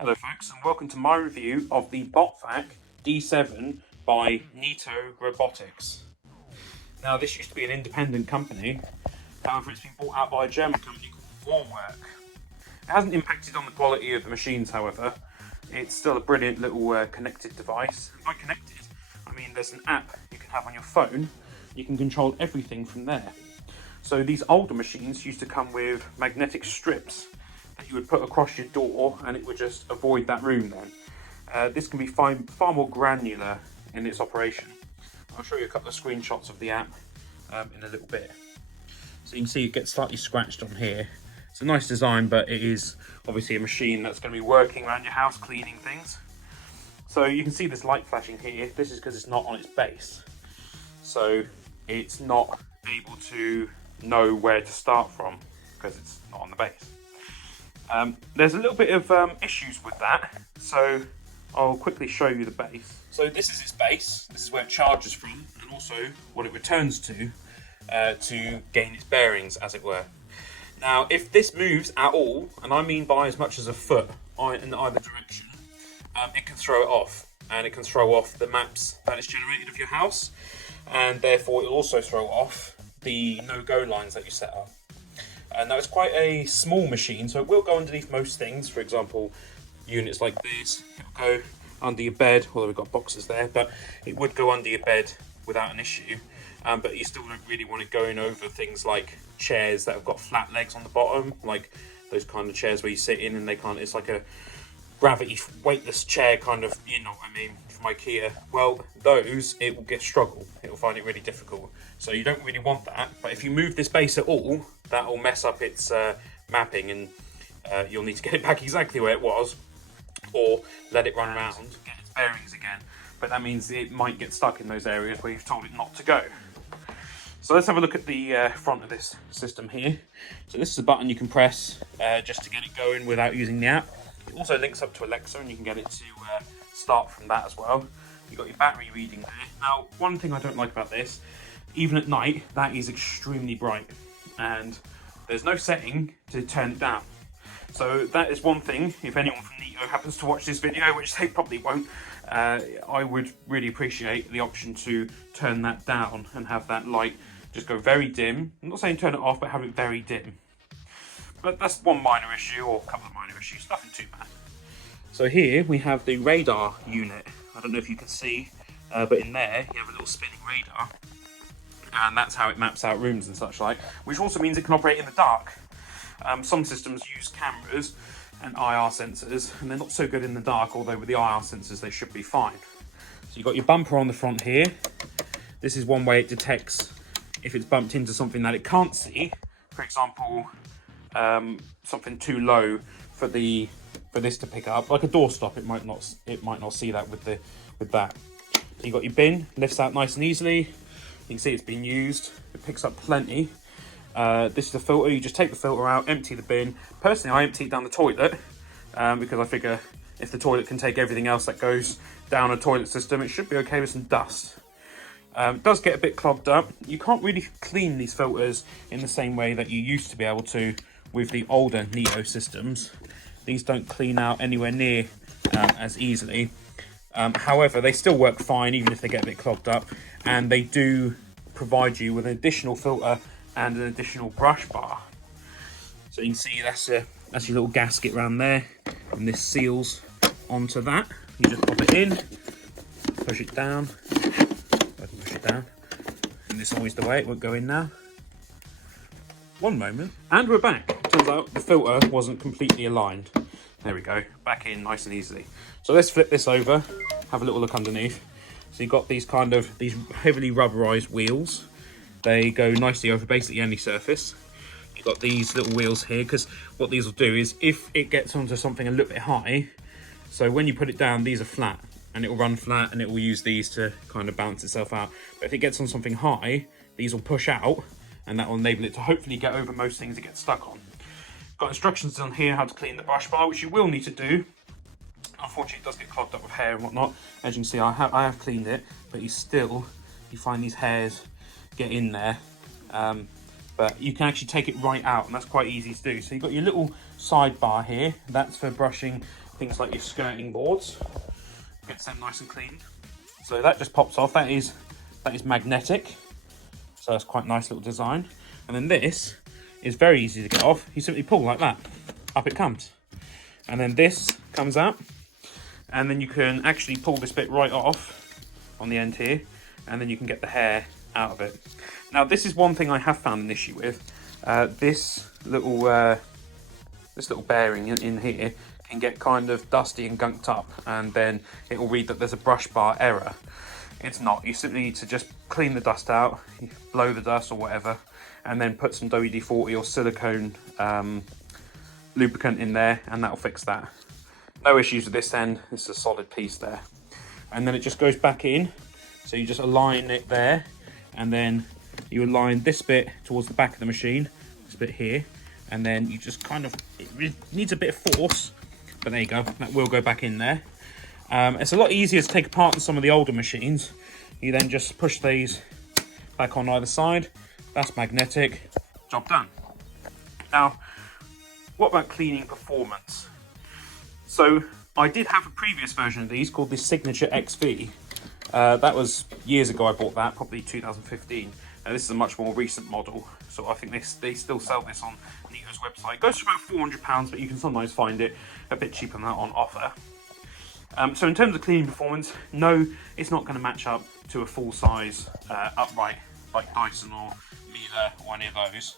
Hello folks, and welcome to my review of the BOTVAC D7 by Neato Robotics. Now this used to be an independent company, however it's been bought out by a German company called Vorwerk. It hasn't impacted on the quality of the machines, however. It's still a brilliant little connected device. And by connected, I mean there's an app you can have on your phone. You can control everything from there. So these older machines used to come with magnetic strips that you would put across your door, and it would just avoid that room then. This can be far more granular in its operation. I'll show you a couple of screenshots of the app in a little bit. So you can see it gets slightly scratched on here. It's a nice design, but it is obviously a machine that's going to be working around your house cleaning things. So you can see this light flashing here. This is because it's not on its base. So it's not able to know where to start from because it's not on the base. There's a little bit of issues with that, so I'll quickly show you the base. So this is its base, this is where it charges from, and also what it returns to gain its bearings, as it were. Now, if this moves at all, and I mean by as much as a foot in either direction, it can throw it off, and it can throw off the maps that it's generated of your house, and therefore it'll also throw off the no-go lines that you set up. Now it's quite a small machine, so it will go underneath most things. For example, units like this, it'll go under your bed, although we've got boxes there, but it would go under your bed without an issue. But you still don't really want it going over things like chairs that have got flat legs on the bottom, like those kind of chairs where you sit in and they can't, it's like a gravity weightless chair kind of, you know what I mean, from IKEA. Well, those, it will struggle. It will find it really difficult. So you don't really want that. But if you move this base at all, that will mess up its mapping, and you'll need to get it back exactly where it was, or let it run around, get its bearings again. But that means it might get stuck in those areas where you've told it not to go. So let's have a look at the front of this system here. So this is a button you can press just to get it going without using the app. It also links up to Alexa, and you can get it to start from that as well. You've got your battery reading there. Now, one thing I don't like about this, even at night, that is extremely bright, and there's no setting to turn it down. So that is one thing. If anyone from Neato happens to watch this video, which they probably won't, I would really appreciate the option to turn that down and have that light just go very dim. I'm not saying turn it off, but have it very dim. But that's one minor issue, or a couple of minor issues, nothing too bad. So here we have the radar unit. I don't know if you can see, but in there you have a little spinning radar, and that's how it maps out rooms and such like, which also means it can operate in the dark. Some systems use cameras and IR sensors, and they're not so good in the dark, although with the IR sensors they should be fine. So you've got your bumper on the front here. This is one way it detects if it's bumped into something that it can't see. For example, something too low for this to pick up, like a doorstop. It might not see that with that. So you got your bin, lifts out nice and easily. You can see it's been used. It picks up plenty. This is the filter. You just take the filter out, empty the bin. Personally, I empty it down the toilet because I figure if the toilet can take everything else that goes down a toilet system, it should be okay with some dust. It does get a bit clogged up. You can't really clean these filters in the same way that you used to be able to with the older Neato systems. These don't clean out anywhere near as easily. However, they still work fine even if they get a bit clogged up, and they do provide you with an additional filter and an additional brush bar. So you can see that's your little gasket around there, and this seals onto that. You just pop it in, push it down. I can push it down, and this is always the way. It won't go in now. One moment, and we're back. Turns out the filter wasn't completely aligned. There we go, back in nice and easily. So let's flip this over, have a little look underneath. So you've got these heavily rubberized wheels. They go nicely over basically any surface. You've got these little wheels here, because what these will do is if it gets onto something a little bit high, so when you put it down, these are flat, and it will run flat, and it will use these to kind of balance itself out. But if it gets on something high, these will push out, and that will enable it to hopefully get over most things it gets stuck on. Got instructions on here how to clean the brush bar, which you will need to do. Unfortunately, it does get clogged up with hair and whatnot. As you can see, I have cleaned it, but you find these hairs get in there. But you can actually take it right out, and that's quite easy to do. So you've got your little sidebar here. That's for brushing things like your skirting boards. Gets them nice and clean. So that just pops off. That is magnetic. So that's quite a nice little design. And then this is very easy to get off. You simply pull like that. Up it comes. And then this comes out. And then you can actually pull this bit right off on the end here. And then you can get the hair out of it. Now this is one thing I have found an issue with. This little bearing in here can get kind of dusty and gunked up, and then it will read that there's a brush bar error. It's not. You simply need to just clean the dust out, blow the dust or whatever, and then put some WD-40 or silicone lubricant in there, and that'll fix that. No issues with this end. It's a solid piece there. And then it just goes back in. So you just align it there, and then you align this bit towards the back of the machine, this bit here, and then you just kind of, it needs a bit of force, but there you go, that will go back in there. It's a lot easier to take apart than some of the older machines. You then just push these back on either side. That's magnetic, job done. Now, what about cleaning performance? So I did have a previous version of these called the Signature XV. That was years ago I bought that, probably 2015. This is a much more recent model, so I think they still sell this on Neato's website. It goes for about £400, but you can sometimes find it a bit cheaper than that on offer. So in terms of cleaning performance, no, it's not going to match up to a full-size upright like Dyson or Miele or any of those.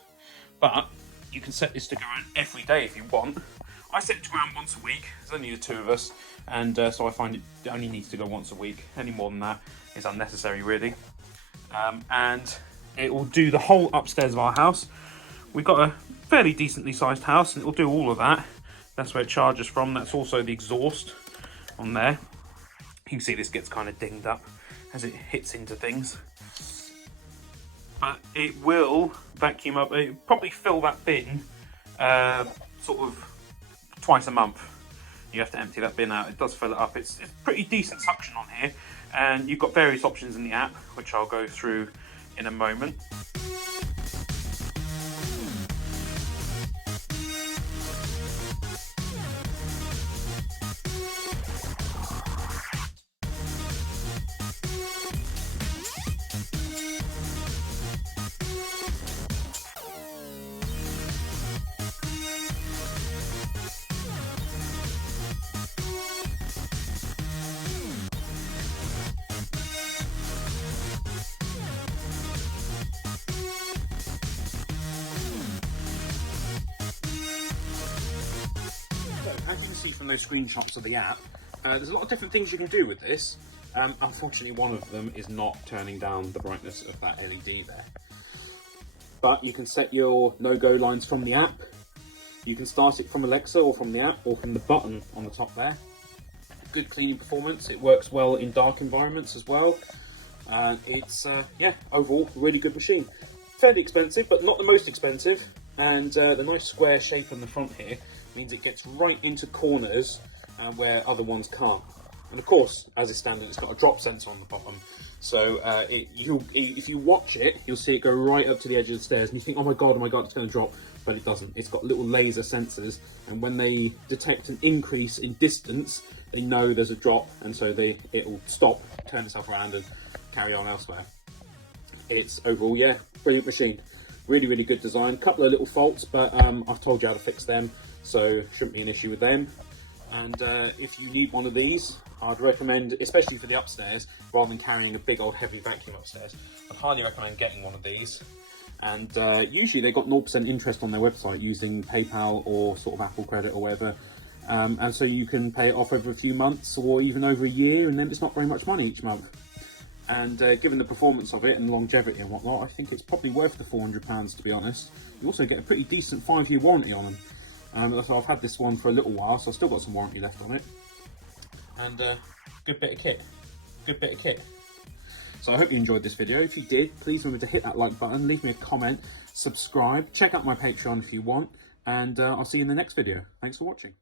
But you can set this to go around every day if you want. I set it to go around once a week. There's only the two of us, and so I find it only needs to go once a week. Any more than that is unnecessary, really. And it will do the whole upstairs of our house. We've got a fairly decently sized house, and it will do all of that. That's where it charges from. That's also the exhaust on there. You can see this gets kind of dinged up as it hits into things. But it will vacuum up, it will probably fill that bin sort of twice a month. You have to empty that bin out. It does fill it up. It's pretty decent suction on here, and you've got various options in the app, which I'll go through in a moment. As you can see from those screenshots of the app, there's a lot of different things you can do with this. Unfortunately, one of them is not turning down the brightness of that LED there. But you can set your no-go lines from the app. You can start it from Alexa or from the app or from the button on the top there. Good cleaning performance. It works well in dark environments as well. It's, yeah, overall, a really good machine. Fairly expensive, but not the most expensive. And the nice square shape on the front here means it gets right into corners where other ones can't. And of course, as is standard, it's got a drop sensor on the bottom. So if you watch it, you'll see it go right up to the edge of the stairs, and you think, oh my god, it's going to drop. But it doesn't. It's got little laser sensors, and when they detect an increase in distance, they know there's a drop, and so it will stop, turn itself around, and carry on elsewhere. It's overall, yeah, brilliant machine. Really, really good design. Couple of little faults, but I've told you how to fix them, so shouldn't be an issue with them. And if you need one of these, I'd recommend, especially for the upstairs, rather than carrying a big old heavy vacuum upstairs, I'd highly recommend getting one of these. And usually they've got 0% interest on their website using PayPal or sort of Apple Credit or whatever. And so you can pay it off over a few months or even over a year, and then it's not very much money each month. And given the performance of it and longevity and whatnot, I think it's probably worth the £400, to be honest. You also get a pretty decent 5-year warranty on them. So I've had this one for a little while, so I've still got some warranty left on it. And good bit of kit. Good bit of kit. So I hope you enjoyed this video. If you did, please remember to hit that like button, leave me a comment, subscribe, check out my Patreon if you want, and I'll see you in the next video. Thanks for watching.